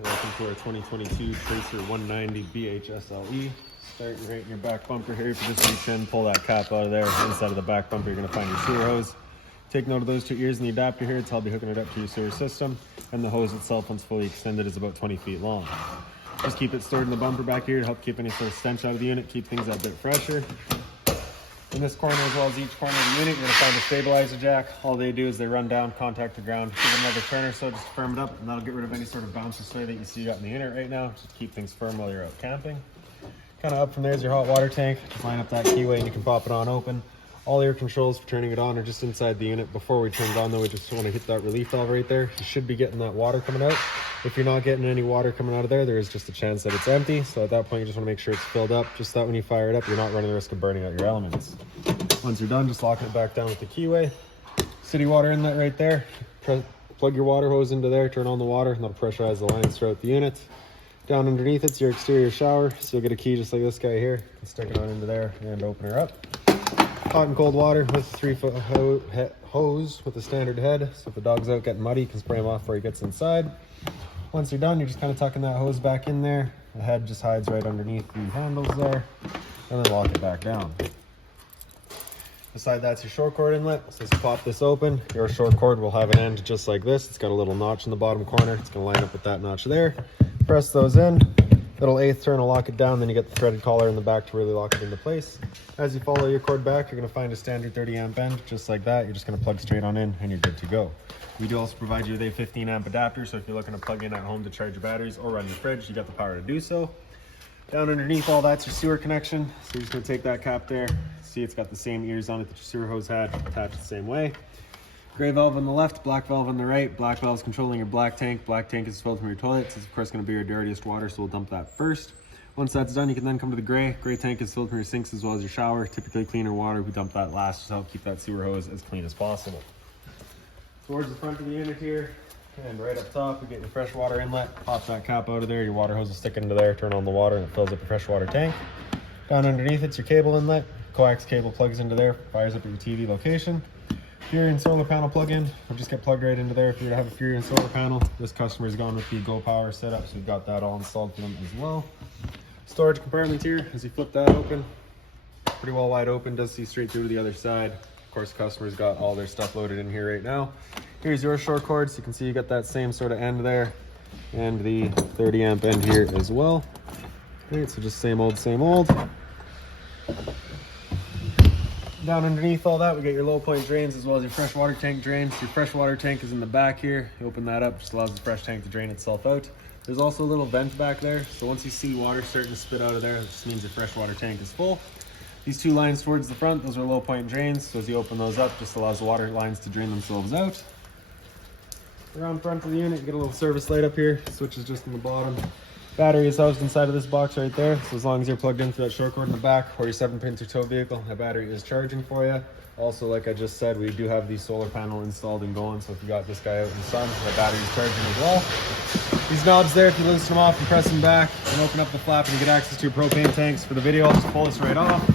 Welcome to our 2022 Tracer 190BHSLE. Starting right in your back bumper here. If you just reach in, pull that cap out of there. Inside of the back bumper, you're going to find your sewer hose. Take note of those two ears in the adapter here. I'll be hooking it up to your sewer system. And the hose itself, once fully extended, is about 20 feet long. Just keep it stored in the bumper back here to help keep any sort of stench out of the unit, keep things a bit fresher. In this corner, as well as each corner of the unit, you're going to find a stabilizer jack. All they do is they run down, contact the ground, give it another turn or so just to firm it up, and that'll get rid of any sort of bounce or sway that you see out in the unit right now, just to keep things firm while you're out camping. Kind of up from there is your hot water tank. Just line up that keyway and you can pop it on open. All your controls for turning it on are just inside the unit. Before we turn it on though, we just want to hit that relief valve right there. You should be getting that water coming out. If you're not getting any water coming out of there, there is just a chance that it's empty. So at that point, you just want to make sure it's filled up, just so that when you fire it up, you're not running the risk of burning out your elements. Once you're done, just locking it back down with the keyway. City water inlet right there. Plug your water hose into there, turn on the water, and that'll pressurize the lines throughout the unit. Down underneath it's your exterior shower, so you'll get a key just like this guy here. You can stick it on into there and open her up. Hot and cold water with a 3-foot hose with a standard head, so if the dog's out getting muddy, you can spray him off before he gets inside. Once you're done, you're just kind of tucking that hose back in there. The head just hides right underneath the handles there, and then lock it back down. Beside that's your short cord inlet. So just pop this open. Your short cord will have an end just like this. It's got a little notch in the bottom corner. It's going to line up with that notch there. Press those in. Little 1/8 turn will lock it down. Then you get the threaded collar in the back to really lock it into place. As you follow your cord back, you're going to find a standard 30 amp end just like that. You're just going to plug straight on in and you're good to go. We do also provide you with a 15 amp adapter, so if you're looking to plug in at home to charge your batteries or run your fridge, you got the power to do so. Down underneath all that's your sewer connection. So you're just going to take that cap there. See, it's got the same ears on it that your sewer hose had, attached the same way. Gray valve on the left, black valve on the right. Black valve is controlling your black tank. Black tank is filled from your toilet. It's of course going to be your dirtiest water, so we'll dump that first. Once that's done, you can then come to the gray. Gray tank is filled from your sinks as well as your shower. Typically cleaner water, we dump that last to help keep that sewer hose as clean as possible. Towards the front of the unit here, and right up top, we get your fresh water inlet. Pop that cap out of there. Your water hose will stick into there. Turn on the water, and it fills up your fresh water tank. Down underneath, it's your cable inlet. Coax cable plugs into there, fires up at your TV location. Furion solar panel plug-in will just get plugged right into there. If you're to have a Furion solar panel, this customer's gone with the Go Power setup, so we've got that all installed for them as well. Storage compartment here, as you flip that open, pretty well wide open, does see straight through to the other side. Of course, the customer's got all their stuff loaded in here right now. Here's your short cord, so you can see you got that same sort of end there, and the 30 amp end here as well. Okay, so just same old, same old. Down underneath all that, we got your low point drains as well as your fresh water tank drains. Your fresh water tank is in the back here. You open that up, just allows the fresh tank to drain itself out. There's also a little vent back there, so once you see water starting to spit out of there, this means your fresh water tank is full. These two lines towards the front, those are low point drains, so as you open those up, just allows the water lines to drain themselves out. Around front of the unit, you get a little service light up here, switch is just in the bottom. Battery is housed inside of this box right there, so as long as you're plugged into that short cord in the back or your 7-pin to tow vehicle, that battery is charging for you. Also, like I just said, we do have the solar panel installed and going, so if you got this guy out in the sun, that battery is charging as well. These knobs there, if you loosen them off and press them back and open up the flap and you get access to your propane tanks. For the video, I'll just pull this right off.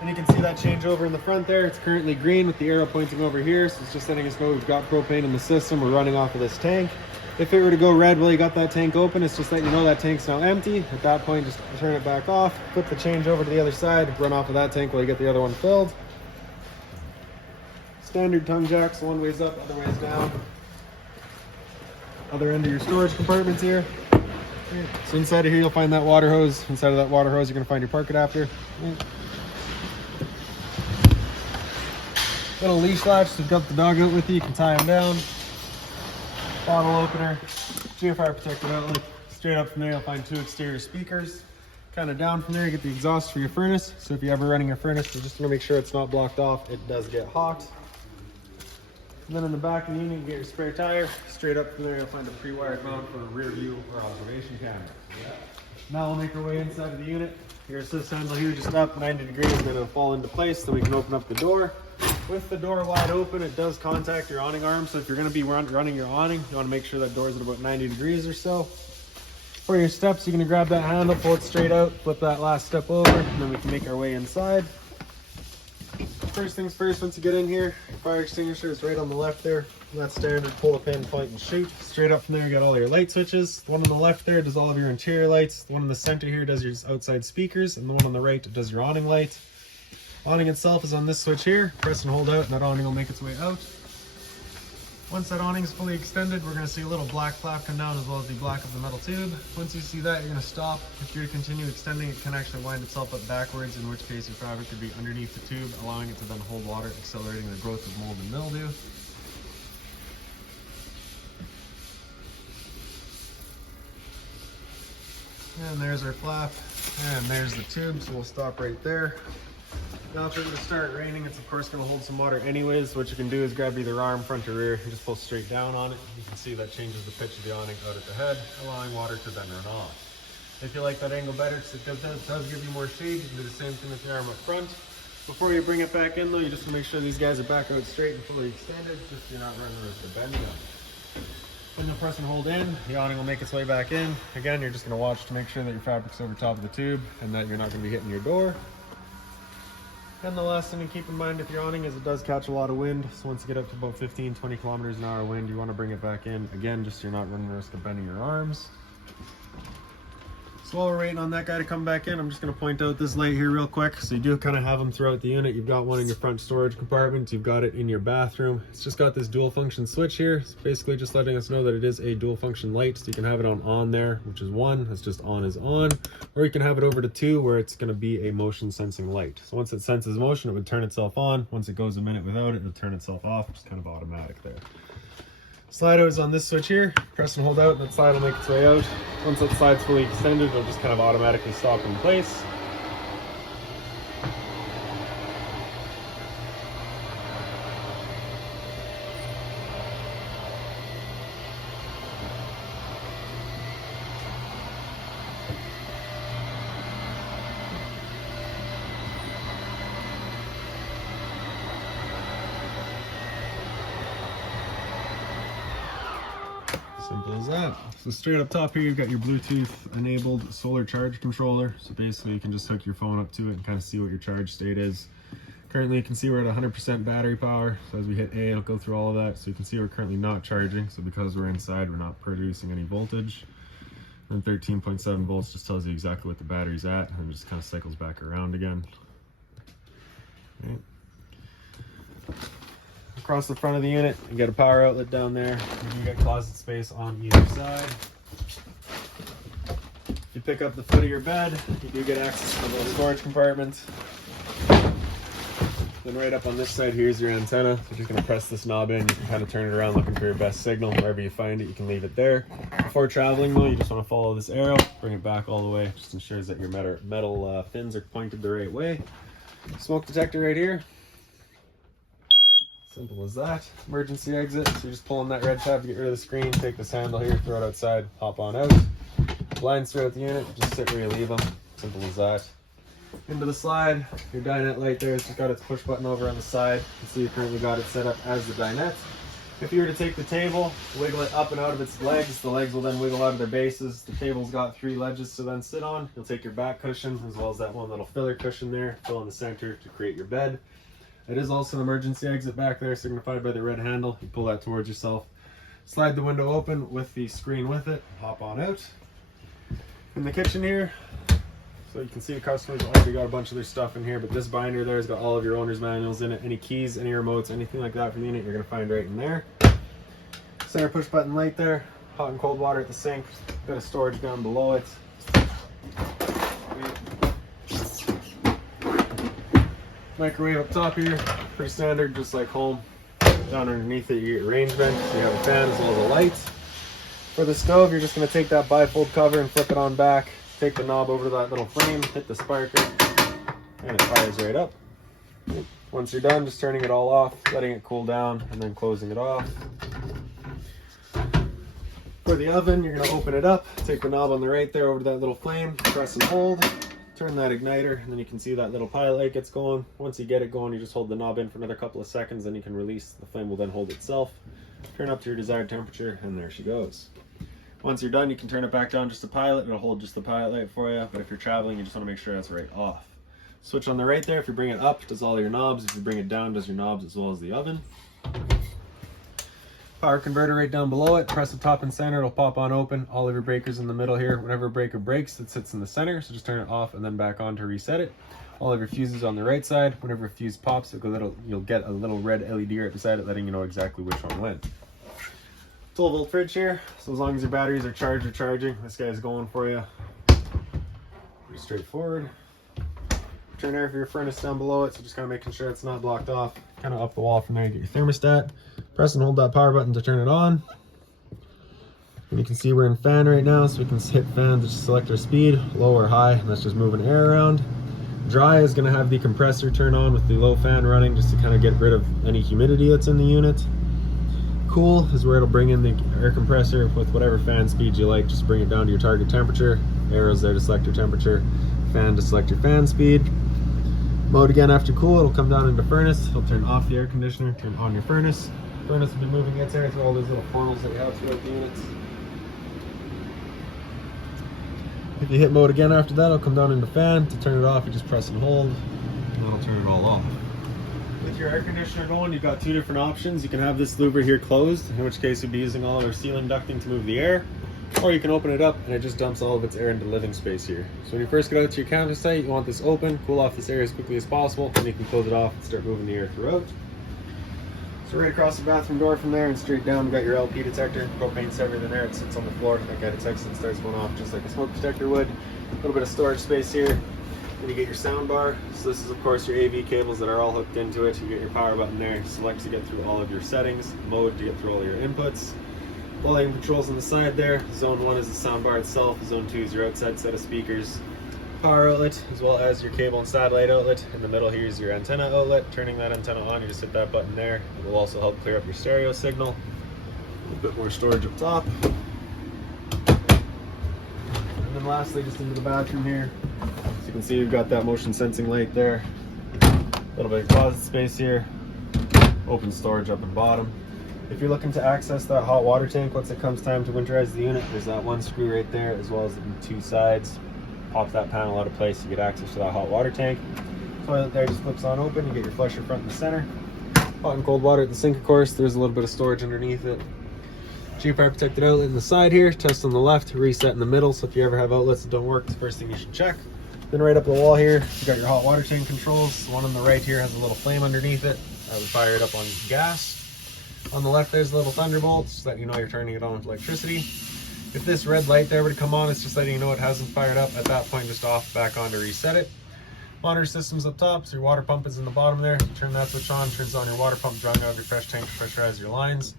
And you can see that changeover in the front there. It's currently green with the arrow pointing over here, so it's just letting us know we've got propane in the system. We're running off of this tank. If it were to go red while you got that tank open, it's just letting you know that tank's now empty. At that point, just turn it back off, flip the change over to the other side, run off of that tank while you get the other one filled. Standard tongue jacks, one way's up, other way's down. Other end of your storage compartments here. So inside of here, you'll find that water hose. Inside of that water hose, you're gonna find your park adapter. Little leash latch, so you've got the dog out with you, you can tie him down. Bottle opener, GFR protected outlet. Straight up from there, you'll find 2 exterior speakers. Kind of down from there, you get the exhaust for your furnace. So if you're ever running your furnace, you're just gonna make sure it's not blocked off. It does get hot. And then in the back of the unit, you get your spare tire. Straight up from there, you'll find a pre-wired mount for a rear view or observation camera. Now we'll make our way inside of the unit. Your assist handle here just up 90 degrees, then it'll fall into place, then we can open up the door. With the door wide open, it does contact your awning arm, so if you're going to be running your awning, you want to make sure that door is at about 90 degrees or so. For your steps, you're going to grab that handle, pull it straight out, flip that last step over, and then we can make our way inside. first things first, once you get in here, fire extinguisher is right on the left there. That's standard, pull the pin, point and shoot. Straight up from there, you got all your light switches. The one on the left there does all of your interior lights. The one in the center here does your outside speakers, and the one on the right does your awning light. Awning itself is on this switch here. Press and hold out, and that awning will make its way out. Once that awning is fully extended, we're going to see a little black flap come down as well as the black of the metal tube. Once you see that, you're going to stop. If you're to continue extending, it can actually wind itself up backwards, in which case your fabric could be underneath the tube, allowing it to then hold water, accelerating the growth of mold and mildew. And there's our flap, and there's the tube, so we'll stop right there. Now if we're going to start raining, it's of course going to hold some water anyways. What you can do is grab either arm, front or rear, and just pull straight down on it. You can see that changes the pitch of the awning out at the head, allowing water to then run off. If you like that angle better, because it does give you more shade, you can do the same thing with your arm up front. Before you bring it back in though, you just want to make sure these guys are back out straight and fully extended, just so you're not running the risk of bending them. When you press and hold in, the awning will make its way back in. Again, you're just going to watch to make sure that your fabric's over top of the tube and that you're not going to be hitting your door. And the last thing to keep in mind with your awning is it does catch a lot of wind. So once you get up to about 15-20 kilometers an hour wind, you want to bring it back in. Again, just so you're not running the risk of bending your arms. So while we're waiting on that guy to come back in, I'm just going to point out this light here real quick. So you do kind of have them throughout the unit. You've got one in your front storage compartment. You've got it in your bathroom. It's just got this dual function switch here. It's basically just letting us know that it is a dual function light. So you can have it on there, which is 1. It's just on is on. Or you can have it over to 2, where it's going to be a motion sensing light. So once it senses motion, it would turn itself on. Once it goes a minute without it, it'll turn itself off. It's kind of automatic there. Slide out is on this switch here. Press and hold out, and that slide will make its way out. Once that slide's fully extended, it'll just kind of automatically stop in place. Simple as that. So straight up top here, you've got your Bluetooth enabled solar charge controller. So basically you can just hook your phone up to it and kind of see what your charge state is. Currently you can see we're at 100% battery power. So as we hit A, it'll go through all of that. So you can see we're currently not charging. So because we're inside, we're not producing any voltage. And 13.7 volts just tells you exactly what the battery's at, and it just kind of cycles back around again. Okay. Across the front of the unit, you got a power outlet down there, and you got closet space on either side. If you pick up the foot of your bed, you do get access to the little storage compartment. Then right up on this side, here's your antenna. So you're just going to press this knob in. You can kind of turn it around looking for your best signal. Wherever you find it, you can leave it there. Before traveling though, you just want to follow this arrow, bring it back all the way. Just ensures that your metal fins are pointed the right way. Smoke detector right here. Simple as that. Emergency exit. So you're just pulling that red tab to get rid of the screen. Take this handle here, throw it outside, hop on out. Blinds throughout the unit. Just sit where you leave them. Simple as that. Into the slide. Your dinette light there has just got its push button over on the side. You can see you currently got it set up as the dinette. If you were to take the table, wiggle it up and out of its legs, the legs will then wiggle out of their bases. The table's got 3 ledges to then sit on. You'll take your back cushion as well as that one little filler cushion there, fill in the center to create your bed. It is also an emergency exit back there, signified by the red handle. You pull that towards yourself. Slide the window open with the screen with it. Hop on out. In the kitchen here, so you can see the customers already got a bunch of their stuff in here, but this binder there has got all of your owner's manuals in it. Any keys, any remotes, anything like that for the unit, you're going to find right in there. Center push button light there. Hot and cold water at the sink. Got a storage down below it. Microwave up top here, pretty standard, just like home. Down underneath it, you get your range vent, so you have a fan as well as a light. For the stove, you're just going to take that bifold cover and flip it on back. Take the knob over to that little flame, hit the sparker, and it fires right up. Once you're done, just turning it all off, letting it cool down, and then closing it off. For the oven, you're going to open it up, take the knob on the right there over to that little flame, press and hold. Turn that igniter, and then you can see that little pilot light gets going. Once you get it going, you just hold the knob in for another couple of seconds, then you can release. The flame will then hold itself. Turn up to your desired temperature, and there she goes. Once you're done, you can turn it back down just to pilot. It'll hold just the pilot light for you, but if you're traveling, you just want to make sure that's right off. Switch on the right there, if you bring it up, does all your knobs. If you bring it down, does your knobs as well as the oven. Power converter right down below it. Press the top and center, it'll pop on open. All of your breakers in the middle here. Whenever a breaker breaks, it sits in the center, so just turn it off and then back on to reset it. All of your fuses on the right side. Whenever a fuse pops, you'll get a little red LED right beside it, letting you know exactly which one went. 12 volt fridge here, so as long as your batteries are charged or charging, this guy's going for you. Pretty straightforward. Turn air for your furnace down below it, so just kind of making sure it's not blocked off. Kind of up the wall from there, you get your thermostat. Press and hold that power button to turn it on. And you can see we're in fan right now, so we can hit fan to select our speed, low or high, and that's just moving air around. Dry is going to have the compressor turn on with the low fan running, just to kind of get rid of any humidity that's in the unit. Cool is where it'll bring in the air compressor with whatever fan speed you like. Just bring it down to your target temperature. Arrows there to select your temperature. Fan to select your fan speed. Mode again after cool, it'll come down into furnace. It'll turn off the air conditioner, turn on your furnace. Furnace will be moving its air through all those little funnels that you have throughout the units. If you hit mode again after that, it'll come down into fan. To turn it off, you just press and hold, and that'll turn it all off. With your air conditioner going, you've got two different options. You can have this louver here closed, in which case you'll be using all of our ceiling ducting to move the air, or you can open it up and it just dumps all of its air into living space here. So when you first get out to your campsite, you want this open, cool off this air as quickly as possible, then you can close it off and start moving the air throughout. So right across the bathroom door from there and straight down, we've got your LP detector. Propane's heavier than air, it sits on the floor. That guy detects it and starts going off just like a smoke detector would. A little bit of storage space here. Then you get your sound bar. So this is of course your AV cables that are all hooked into it. You get your power button there. Select to get through all of your settings. Mode to get through all your inputs. Volume controls on the side there. Zone 1 is the sound bar itself. Zone 2 is your outside set of speakers. Power outlet, as well as your cable and satellite outlet. In the middle here is your antenna outlet. Turning that antenna on, you just hit that button there. It will also help clear up your stereo signal. A little bit more storage up top. And then lastly, just into the bathroom here. As you can see, you've got that motion sensing light there. A little bit of closet space here. Open storage up and bottom. If you're looking to access that hot water tank once it comes time to winterize the unit, there's that one screw right there, as well as the two sides. Pop that panel out of place, you get access to that hot water tank. Toilet there just flips on open, you get your flusher front and center. Hot and cold water at the sink, of course. There's a little bit of storage underneath it. G-fire protected outlet in the side here, test on the left, reset in the middle, so if you ever have outlets that don't work, it's the first thing you should check. Then right up the wall here, you got your hot water tank controls. The one on the right here has a little flame underneath it. I would fire it up on gas. On the left there's a little thunderbolt, so that you know you're turning it on with electricity. If this red light there were to come on, it's just letting you know it hasn't fired up. At that point, just off, back on to reset it. Monitor system's up top, so your water pump is in the bottom there. Turn that switch on, turns on your water pump, drawing out of your fresh tank to pressurize your lines.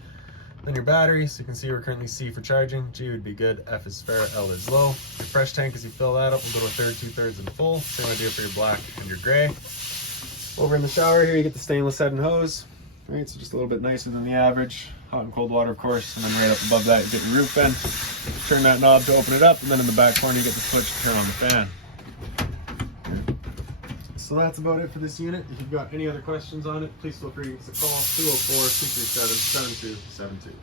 Then your battery, so you can see we're currently C for charging. G would be good, F is spare, L is low. Your fresh tank, as you fill that up, will go to a third, 2/3 and full. Same idea for your black and your gray. Over in the shower here, you get the stainless head and hose. Right, so just a little bit nicer than the average. Hot and cold water, of course, and then right up above that, you get your roof vent. Turn that knob to open it up, and then in the back corner, you get the switch to turn on the fan. So that's about it for this unit. If you've got any other questions on it, please feel free to give us a call, 204-237-7272.